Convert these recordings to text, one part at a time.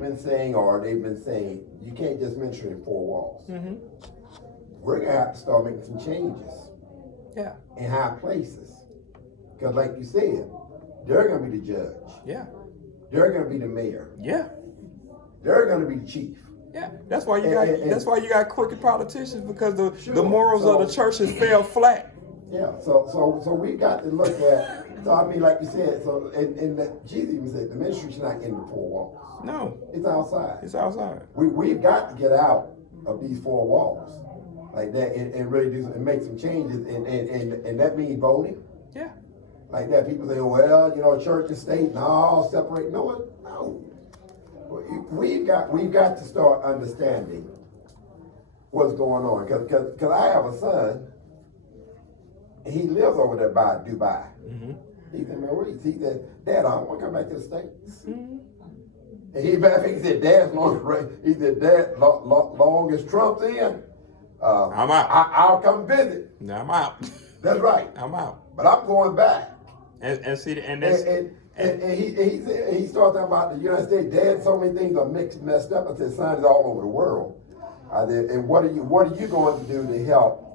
been saying, or they've been saying, you can't just minister in four walls. Mm-hmm. We're going to have to start making some changes. Yeah. In high places. Because like you said, they're going to be the judge. Yeah. They're going to be the mayor. Yeah. They're going to be the chief. Yeah. That's why you got crooked politicians, because the morals So, of the churches fell flat. Yeah. So we got to look at. So I mean, like you said. So and Jesus even said the ministry should not end the four walls. No. It's outside. It's outside. We've got to get out of these four walls like that and really do and make some changes and that means voting. Yeah. Like that, people say, well, you know, church and state, no, separate. No. We've got to start understanding what's going on. Because I have a son, and he lives over there by Dubai. Mm-hmm. He said, man, he said, Dad, I want to come back to the States. Mm-hmm. And he said, Dad, long as Trump's in, I'm out. I'll come visit. No, I'm out. That's right. I'm out. But I'm going back. And see, and he started talking about the United States. Dad, so many things are messed up. I said, son, it's all over the world. I said, and what are you going to do to help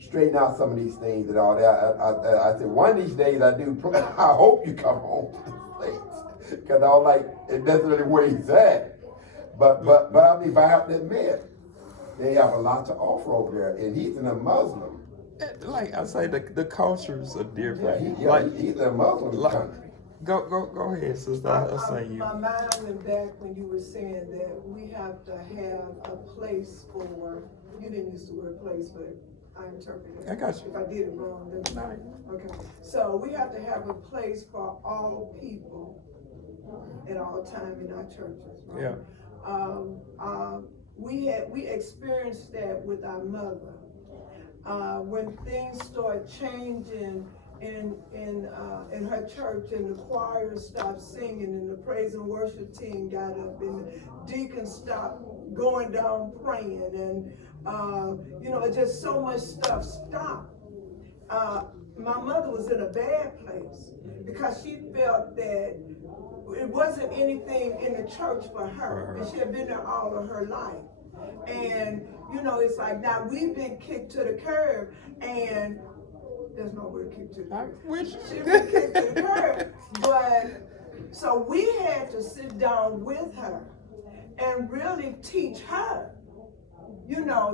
straighten out some of these things and all that? I said, one of these days I hope you come home to the States, because I don't like it necessarily where he's at. But I mean, but I have to admit, they have a lot to offer over there, and he's a Muslim. Like I say, the cultures are different. He's a Muslim country. Go ahead, sister. I'll say you. My mind went back when you were saying that we have to have a place for. You didn't use the word place, but I interpreted it. I got you. If I did it wrong, then okay. So we have to have a place for all people at all time in our churches. Right? Yeah. We experienced that with our mother. When things start changing in her church, and the choir stopped singing, and the praise and worship team got up, and the deacons stopped going down praying, and just so much stuff stopped. My mother was in a bad place because she felt that it wasn't anything in the church for her, and she had been there all of her life. And it's like now we've been kicked to the curb, and there's no word kicked to the curb. She's been kicked to the curb. But so we had to sit down with her and really teach her,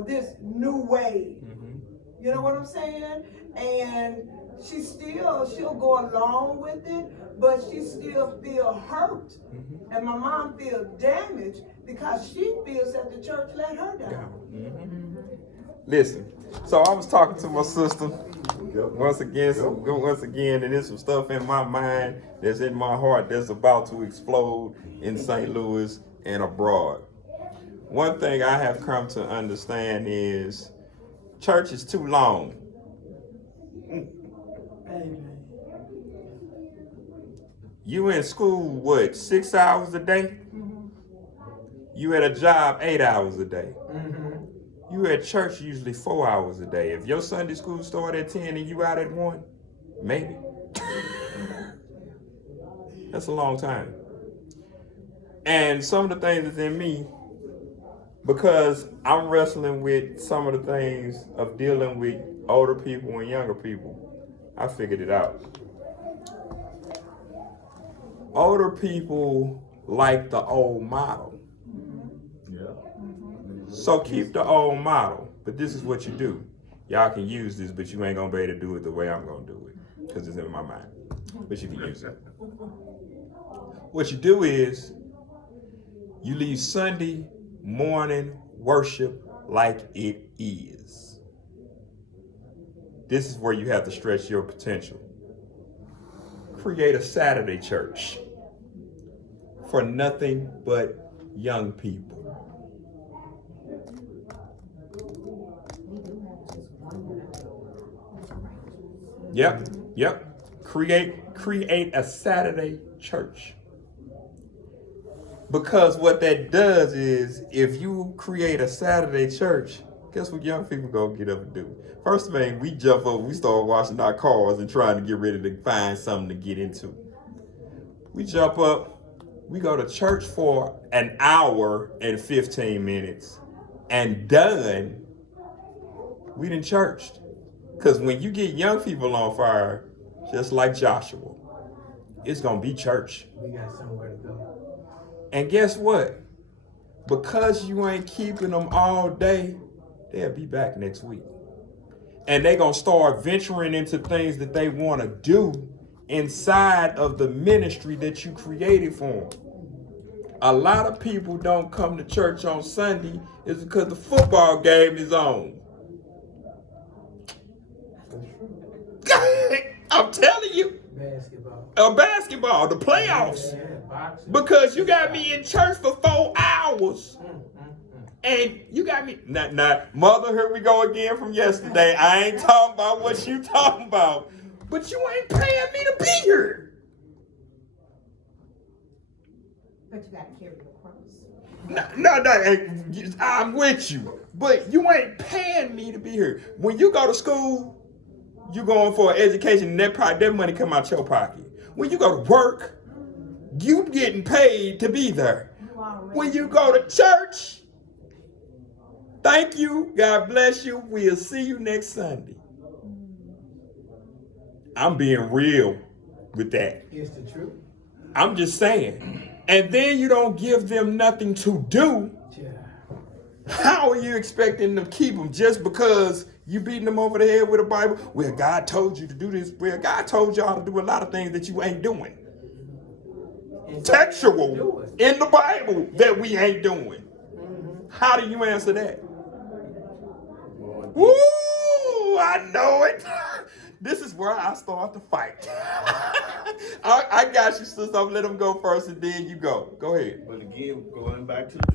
this new way. Mm-hmm. You know what I'm saying? And she'll go along with it, but she still feel hurt. Mm-hmm. And my mom feels damaged because she feels that the church let her down. Mm-hmm. Listen, so I was talking to my sister once again, and there's some stuff in my mind that's in my heart that's about to explode in St. Louis and abroad. One thing I have come to understand is church is too long. You in school, 6 hours a day? Mm-hmm. You at a job 8 hours a day. Mm-hmm. You at church usually 4 hours a day. If your Sunday school start at 10 and you out at 1, maybe. That's a long time. And some of the things that's in me, because I'm wrestling with some of the things of dealing with older people and younger people, I figured it out. Older people like the old model. Yeah. So keep the old model, but this is what you do. Y'all can use this, but you ain't gonna be able to do it the way I'm gonna do it, because it's in my mind. But you can use it. What you do is, you leave Sunday morning worship like it is. This is where you have to stretch your potential. Create a Saturday church for nothing but young people. Yep. Create a Saturday church. Because what that does is, if you create a Saturday church, guess what young people gonna get up and do? First thing, we jump up, we start washing our cars and trying to get ready to find something to get into. We jump up, We go to church for an hour and 15 minutes and done, we done churched. Because when you get young people on fire, just like Joshua, it's going to be church. We got somewhere to go. And guess what? Because you ain't keeping them all day, they'll be back next week. And they're going to start venturing into things that they want to do inside of the ministry that you created for them. A lot of people don't come to church on Sunday is because the football game is on. I'm telling you. Basketball, the playoffs. Because you got me in church for 4 hours. And you got me. Now, mother, here we go again from yesterday. I ain't talking about what you talking about. But you ain't paying me to be here. But you gotta carry the cross. No, I'm with you. But you ain't paying me to be here. When you go to school, you going for an education, and that money come out your pocket. When you go to work, you getting paid to be there. When you go to church, thank you. God bless you. We'll see you next Sunday. I'm being real with that. It's the truth. I'm just saying. And then you don't give them nothing to do. Yeah. How are you expecting to keep them just because you beating them over the head with a Bible? Well, God told you to do this. Well, God told y'all to do a lot of things that you ain't doing. Textual in the Bible that we ain't doing. How do you answer that? Woo! I know it. This is where I start to fight. I got you, sister. I'm let them go first and then you go. Go ahead. But again, going back to the